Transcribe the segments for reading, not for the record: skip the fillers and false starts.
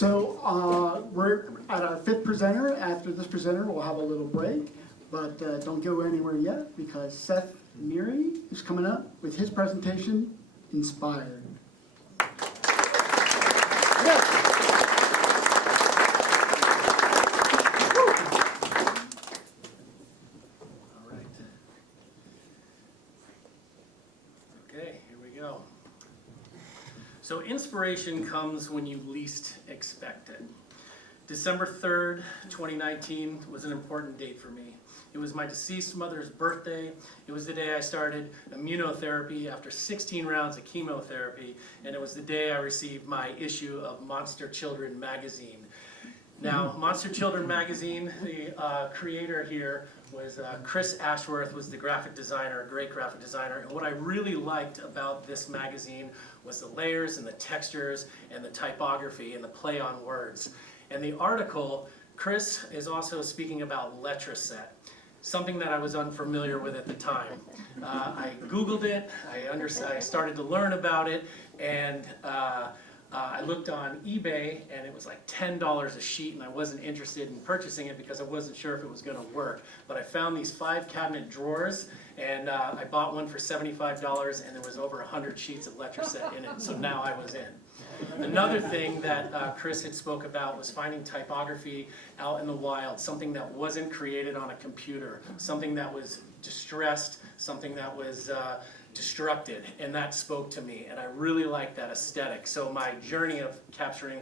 So we're at our 5th presenter. After this presenter, we'll have a little break, but don't go anywhere yet because Seth Neary is coming up with his presentation, Inspired. So inspiration comes when you least expect it. December 3rd, 2019 was an important date for me. It was my deceased mother's birthday. It was the day I started immunotherapy after 16 rounds of chemotherapy, and it was the day I received my issue of Monster Children magazine. Now, Monster Children magazine, the creator here was Chris Ashworth, was the graphic designer, a great graphic designer. And what I really liked about this magazine was the layers and the textures and the typography and the play on words. And the article, Chris is also speaking about letraset, something that I was unfamiliar with at the time. I Googled it, I started to learn about it, and I looked on eBay and it was like $10 a sheet, and I wasn't interested in purchasing it because I wasn't sure if it was going to work. But I found these 5 cabinet drawers, and I bought one for $75, and there was over 100 sheets of letraset in it, so now I was in. Another thing that Chris had spoke about was finding typography out in the wild, something that wasn't created on a computer, something that was distressed, something that was destructed, and that spoke to me, and I really liked that aesthetic. So my journey of capturing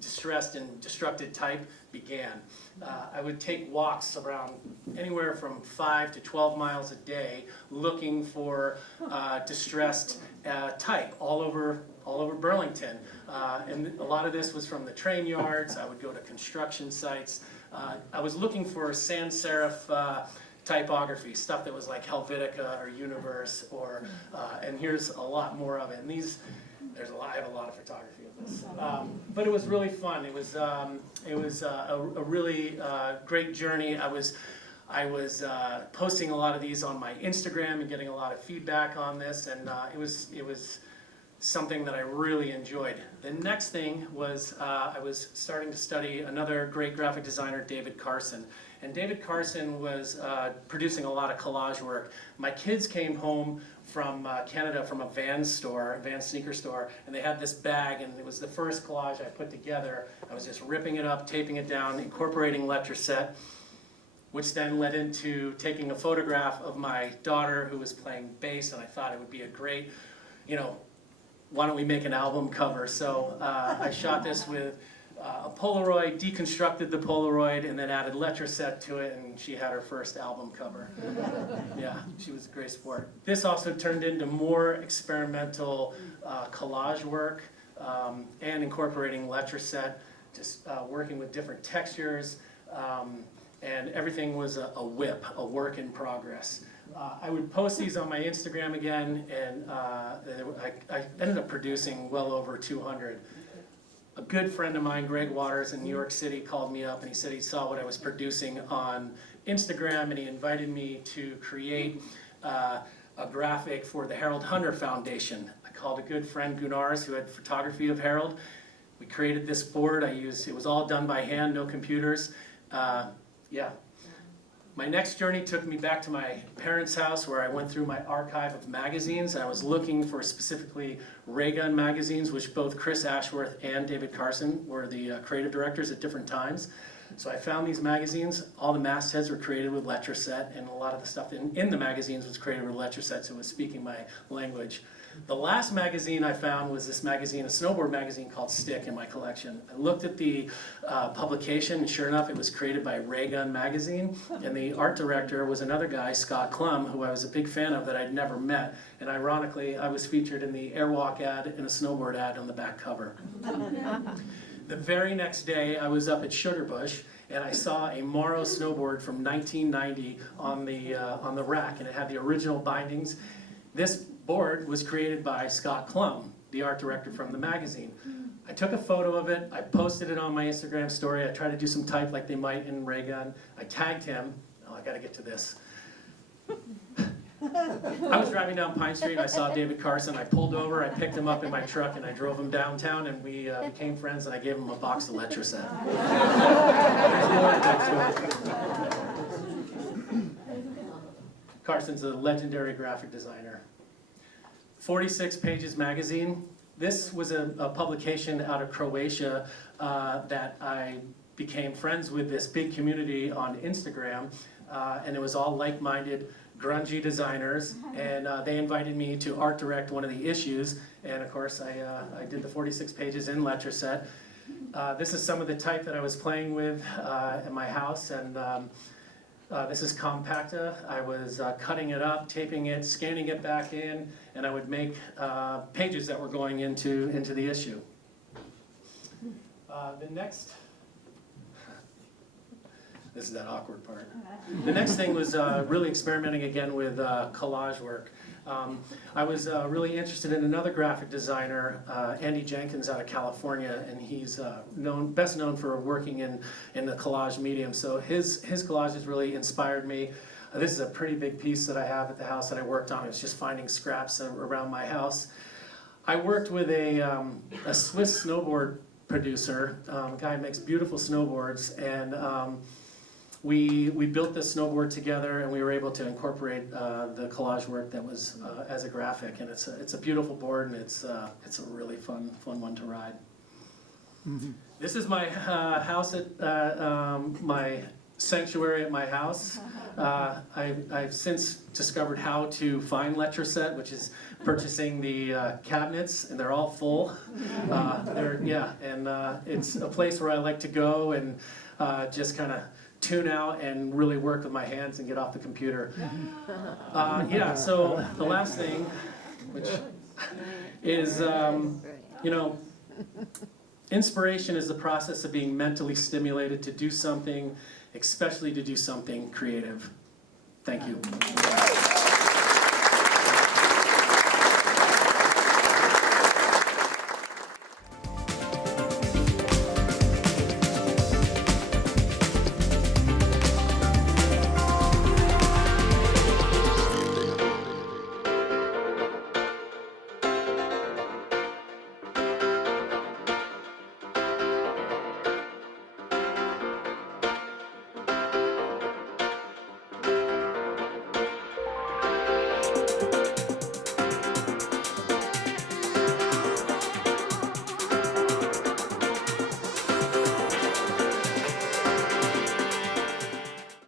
distressed and destructed type began. I would take walks around anywhere from 5 to 12 miles a day looking for distressed type all over Burlington, and a lot of this was from the train yards. I would go to construction sites. I was looking for sans serif typography, stuff that was like Helvetica or Universe, or and here's a lot more of it. And these, I have a lot of photography of this, but it was really fun. It was a really great journey. I was posting a lot of these on my Instagram and getting a lot of feedback on this, and it was something that I really enjoyed. The next thing was I was starting to study another great graphic designer, David Carson. And David Carson was producing a lot of collage work. My kids came home from Canada from a Vans sneaker store, and they had this bag, and it was the first collage I put together. I was just ripping it up, taping it down, incorporating letraset, which then led into taking a photograph of my daughter who was playing bass, and I thought it would be a great, why don't we make an album cover? So I shot this with a Polaroid, deconstructed the Polaroid, and then added letraset to it, and she had her first album cover. Yeah, she was a great sport. This also turned into more experimental collage work and incorporating letraset, just working with different textures, and everything was a whip, a work in progress. I would post these on my Instagram again, and I ended up producing well over 200. A good friend of mine, Greg Waters in New York City, called me up and he said he saw what I was producing on Instagram, and he invited me to create a graphic for the Harold Hunter Foundation. I called a good friend, Gunnars, who had photography of Harold. We created this board. It was all done by hand, no computers. Yeah. My next journey took me back to my parents' house, where I went through my archive of magazines. I was looking for specifically ray gun magazines, which both Chris Ashworth and David Carson were the creative directors at different times. So I found these magazines. All the mastheads were created with letraset, and a lot of the stuff in the magazines was created with letraset, so it was speaking my language. The last magazine I found was this magazine, a snowboard magazine called Stick, in my collection. I looked at the publication, and sure enough, it was created by Ray Gun Magazine, and the art director was another guy, Scott Klum, who I was a big fan of that I'd never met. And ironically, I was featured in the Airwalk ad and a snowboard ad on the back cover. The very next day, I was up at Sugarbush, and I saw a Morrow snowboard from 1990 on the rack, and it had the original bindings. This board was created by Scott Klum, the art director from the magazine. I took a photo of it, I posted it on my Instagram story, I tried to do some type like they might in Ray Gun. I tagged him, oh, I gotta get to this. I was driving down Pine Street and I saw David Carson. I pulled over, I picked him up in my truck and I drove him downtown and we became friends and I gave him a box of Letraset. Carson's a legendary graphic designer. 46 Pages magazine. This was a publication out of Croatia that I became friends with this big community on Instagram, and it was all like-minded, grungy designers, and they invited me to art direct one of the issues, and of course I did the 46 pages in Letraset. This is some of the type that I was playing with in my house, and this is compacta. I was cutting it up, taping it, scanning it back in, and I would make pages that were going into the issue. The next, this is that awkward part. The next thing was really experimenting again with collage work. I was really interested in another graphic designer, Andy Jenkins out of California, and he's best known for working in the collage medium. So his collages really inspired me. This is a pretty big piece that I have at the house that I worked on. It was just finding scraps around my house. I worked with a Swiss snowboard producer, a guy who makes beautiful snowboards, and we built this snowboard together, and we were able to incorporate the collage work that was as a graphic, and it's a beautiful board, and it's a really fun one to ride. Mm-hmm. This is my house at my sanctuary at my house. I've since discovered how to find Letraset, which is purchasing the cabinets, and they're all full. It's a place where I like to go and just kind of tune out and really work with my hands and get off the computer. So the last thing, which is, inspiration is the process of being mentally stimulated to do something, especially to do something creative. Thank you.